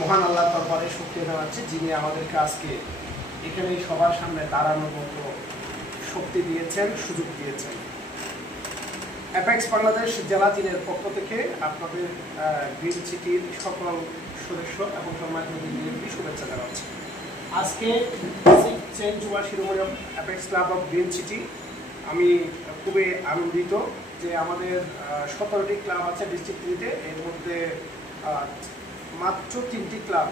মহান আল্লাহ দরবারে শুকরিয়া জানাচ্ছি যিনি আমাদেরকে আজকে এখানে সবার সামনে দাঁড়ানোর মতো শক্তি দিয়েছেন, সুযোগ দিয়েছেন। অ্যাপেক্স বাংলাদেশ জেলা 3-এর পক্ষ থেকে আপনাদের গ্রিন সিটির সকল সদস্য এবং সম্মানিত শুভেচ্ছা জানাচ্ছি। আজকে চেঞ্জ ওয়ার Shiromoni Apex Club of Green City, আমি খুবই আনন্দিত যে আমাদের 17টি ক্লাব আছে ডিস্ট্রিক্ট 3-তে, এর মধ্যে মাত্র 3টি ক্লাব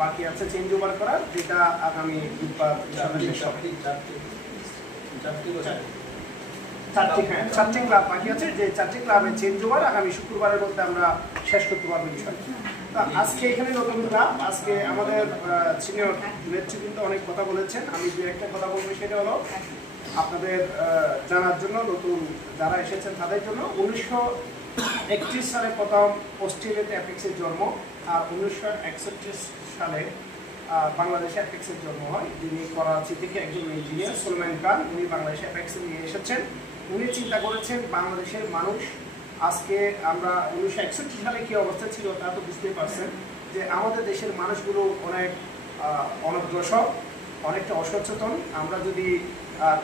বাকি আছে চেঞ্জ ওভার করার, যেটা আগামী বুধবার 4টি ক্লাব বাকি আছে, যে 4টি ক্লাবে চেঞ্জ ওভার আগামী শুক্রবারের মধ্যে আমরা শেষ করতে পারবো ইনশাআল্লাহ। তো আজকে এখানে নতুন ক্লাব, আজকে আমাদের সিনিয়র নেতৃবৃন্দ অনেক কথা বলেছেন, আমি দু একটা কথা বলবো। সেটা হলো আপনাদের জানার জন্য, নতুন যারা এসেছেন তাদের জন্য, 1931 সালে প্রথম অস্ট্রেলিয়াতে অ্যাপেক্সের জন্ম, আর 1961 সালে বাংলাদেশে অ্যাপেক্সের জন্ম হয়। যিনি করাচি থেকে একজন ইঞ্জিনিয়ার সুলেমান খান, উনি বাংলাদেশে অ্যাপেক্সে নিয়ে এসেছেন। উনি চিন্তা করেছেন বাংলাদেশের মানুষ আজকে, আমরা 1961 সালে কী অবস্থা ছিল তা তো বুঝতেই পারছেন, যে আমাদের দেশের মানুষগুলো অনেক অনগ্রসর, অনেকটা অসচেতন। আমরা যদি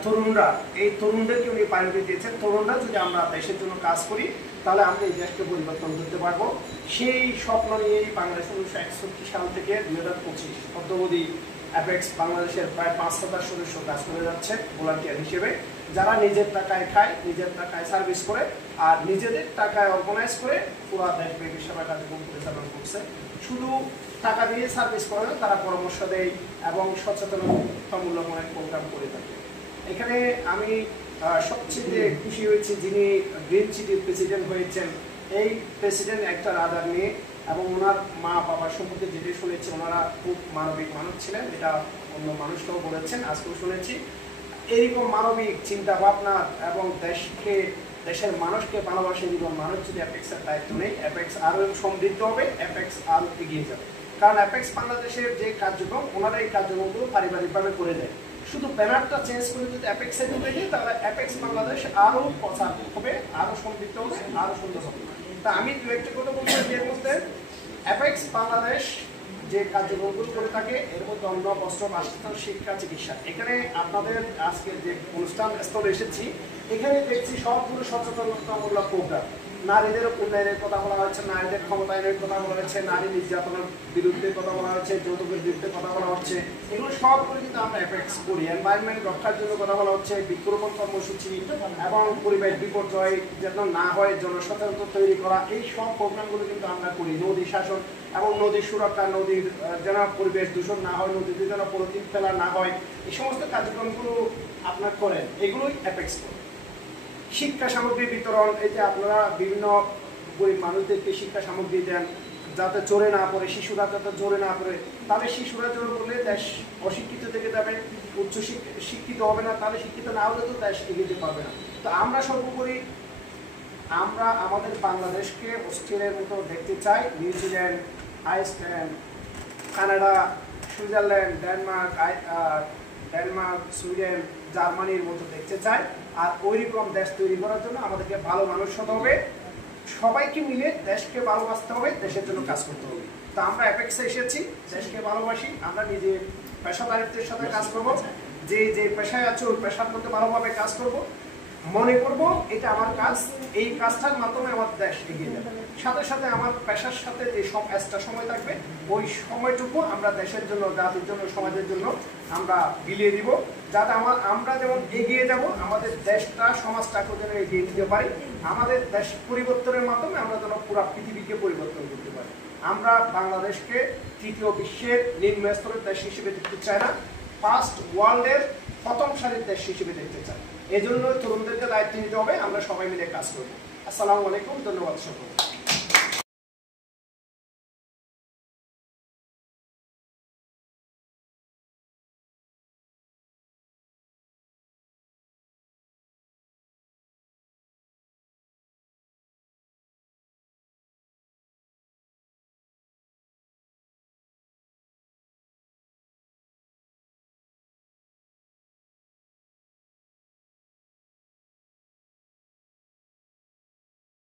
তরুণরা, এই তরুণদেরকে উনি প্রায়োরিটি দিয়েছেন, তরুণরা যদি আমরা দেশের জন্য কাজ করি তাহলে আমরা এই দেশকে পরিবর্তন করতে পারবো। সেই স্বপ্ন নিয়েই বাংলাদেশ 1961 সাল থেকে 2025 অদ্যাবধি অ্যাপেক্স বাংলাদেশের প্রায় 5,000 সদস্য কাজ করে যাচ্ছে ভলান্টিয়ার হিসেবে, যারা নিজের টাকায় খায়, নিজের টাকায় সার্ভিস করে, আর নিজেদের টাকায় অর্গানাইজ করে পুরো দেশব্যাপী সেবা কার্যক্রম পরিচালনা করছে। শুধু টাকা দিয়ে সার্ভিস করে না, তারা পরামর্শ দেয় এবং সচেতনতামূলক অনেক প্রোগ্রাম করে থাকে। এখানে আমি সবচেয়ে খুশি হয়েছি যিনি গ্রিন সিটির প্রেসিডেন্ট হয়েছেন, এই প্রেসিডেন্ট একটা রাডার নিয়ে, এবং ওনার মা বাবার সম্পর্কে যেটা শুনেছি, ওনারা খুব মানবিক মানুষ ছিলেন, এটা অন্য মানুষরাও বলেছেন, আজকেও শুনেছি। এইরকম মানবিক চিন্তা ভাবনা এবং দেশের মানুষকে ভালোবাসে জীবন মানুষ যদি অ্যাপেক্সের দায়িত্ব নেই, অ্যাপেক্স আরও সমৃদ্ধ হবে, অ্যাপেক্স আরও এগিয়ে যাবে। কারণ অ্যাপেক্স বাংলাদেশের যে কার্যক্রম, ওনারা এই কার্যক্রমগুলো পারিবারিকভাবে করে দেয়। শুধু ব্যানারটা চেঞ্জ করে যদি অ্যাপেক্সে ঢুকে যায় তাহলে অ্যাপেক্স বাংলাদেশ আরও প্রচার হবে, আরও সমৃদ্ধ হবে, আরও সুন্দর হবে। তা আমি দু একটা কথা বলবো, এর মধ্যে অ্যাপেক্স বাংলাদেশ যে কার্যক্রমগুলো করে থাকে, এর মধ্যে অন্ন, বস্ত্র, বাসস্থান, শিক্ষা, চিকিৎসা। এখানে আপনাদের আজকে যে অনুষ্ঠান স্থলে এসেছি, এখানে দেখছি সবগুলো সচেতনতামূলক প্রোগ্রাম। নারীদের উন্নয়নের কথা বলা হয়েছে, নারীদের ক্ষমতায়নের কথা বলা হয়েছে, নারী নির্যাতনের বিরুদ্ধে কথা বলা হয়েছে, যৌতুকের বিরুদ্ধে কথা বলা হচ্ছে। এগুলো সবগুলো কিন্তু আমরা অ্যাপেক্স করি। এনভায়রনমেন্ট রক্ষার জন্য কথা বলা হচ্ছে, বৃক্ষরোপণ কর্মসূচি এবং পরিবেশ বিপর্যয় যেন না হয়, জনসচেতনতা তৈরি করা, এই সব প্রোগ্রামগুলো কিন্তু আমরা করি। নদী শাসন এবং নদীর সুরক্ষা, নদীর যেন পরিবেশ দূষণ না হয়, নদীতে যেন পলিথিন ফেলা না হয়, এই সমস্ত কার্যক্রমগুলো আপনারা করেন, এগুলোই অ্যাপেক্স করে। শিক্ষা সামগ্রী বিতরণ, এই যে আপনারা বিভিন্ন গরিব মানুষদেরকে শিক্ষা সামগ্রী দেন যাতে চোরে না পড়ে, শিশুরা যাতে চোরে না পড়ে। তাহলে শিশুরা চোরে পড়লে দেশ অশিক্ষিত থেকে যাবে, উচ্চ শিক্ষিত হবে না, তাহলে শিক্ষিত না হলে তো দেশ এগিয়ে পারবে না। তো আমরা সর্বোপরি আমরা আমাদের বাংলাদেশকে অস্ট্রেলিয়ার মতো দেখতে চাই, New Zealand, Iceland, Canada, Switzerland, Denmark, Sweden, জার্মানির মতো দেখতে চাই। আর ওইরকম দেশ তৈরি করার জন্য আমাদেরকে ভালো মানুষ হতে হবে, সবাইকে মিলে দেশকে ভালোবাসতে হবে, দেশের জন্য কাজ করতে হবে। তা আমরা অ্যাপেক্সে এসেছি, দেশকে ভালোবাসি, আমরা নিজে পেশাদারিত্বের সাথে কাজ করব, যে যে পেশায় আছে ওই পেশার মধ্যে ভালোভাবে কাজ করব, মনে করব এটা আমার কাজ, এই কাজটার মাধ্যমে আমার দেশ এগিয়ে যাবে। সাথে সাথে আমার পেশার সাথে যে সব এক্সট্রা সময় থাকবে, ওই সময়টুকু আমরা দেশের জন্য, জাতির জন্য, সমাজের জন্য আমরা বিলিয়ে দিব, যাতে আমরা যেমন এগিয়ে যাব, আমাদের দেশটা, সমাজটাকে যেন এগিয়ে দিতে পারি। আমাদের দেশ পরিবর্তনের মাধ্যমে আমরা যেন পুরো পৃথিবীকে পরিবর্তন করতে পারি। আমরা বাংলাদেশকে তৃতীয় বিশ্বের নিম্ন স্তরের দেশ হিসেবে দেখতে চাই না, ফার্স্ট ওয়ার্ল্ডের প্রথম সারির দেশ হিসেবে দেখতে চাই। এই জন্য তরুণদেরকে দায়িত্ব নিতে হবে, আমরা সবাই মিলে কাজ করব। আসসালামু আলাইকুম, ধন্যবাদ সকলকে।